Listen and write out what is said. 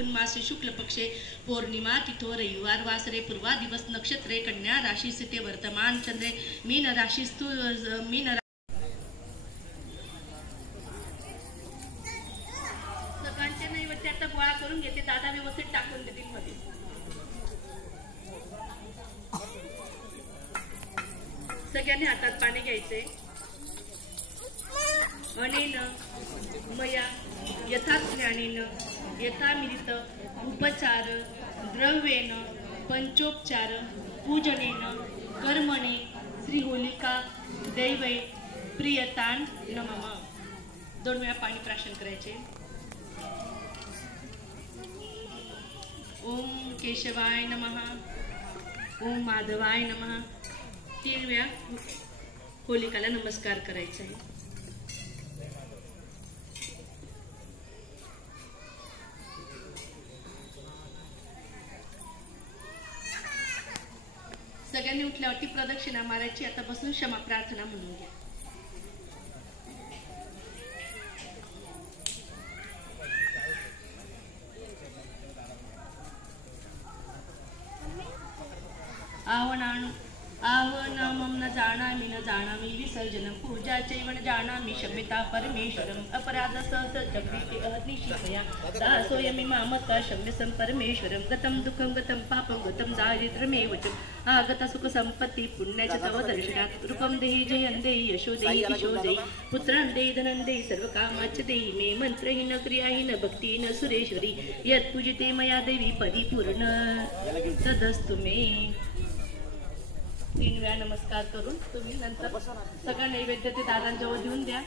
फाल्गुन मासे शुक्ल पक्षे पौर्णिमा तिथो रविवार वासरे पूर्वा दिवस नक्षत्रे कन्या राशी स्थिते वर्तमान चंद्रे मीन राशीस्तु मीन सगळ्यांचे नैवेद्य आता गोळा करून घेते दादा व्यवस्थित टाकून देतील मध्ये सगळ्यांनी हातात पाणी घ्यायचे अनेन मया यथा ज्ञानेन यथा मिलित उपचार द्रव्येन पंचोपचार पूजनेन कर्मणे श्री होलिका दैवै प्रियतान नमः 2 वेळा पाणी प्राशन करायचे ओम केशवाय नमः ओम माधवाय नमः 3 वेळा होलिकाला नमस्कार करायचा आहे सगळ्यांनी उठल्यावरती प्रदक्षिणा मारायची आता बसून क्षमा प्रार्थना म्हणून घ्या आवनामं न जानामि विसर्जनं पूजा चैव न जानामि क्षम्यता परमेश्वरम् अपराधसहस जगति अनिशितया दासोऽयमिमामता क्षम्यसं परमेश्वरं गतं दुःखं गतं पापं गतं दारिद्र्यमेव च आगता सुखसम्पत्ति पुण्याच तव दर्शनात् रूपं देहि जयं देहि यशो देहि यशो देहि पुत्रं देहि धनं देहि सर्वकामाच देहि मे मन्त्रहीन क्रियाहीन भक्तिहीन सुरेश्वरी यत् पूजिते मया देवी परिपूर्ण तदस्तु मे 3 वेळा नमस्कार करून तुम्ही नंतर सगळं नैवेद्य ते दादांजवळ देऊन द्या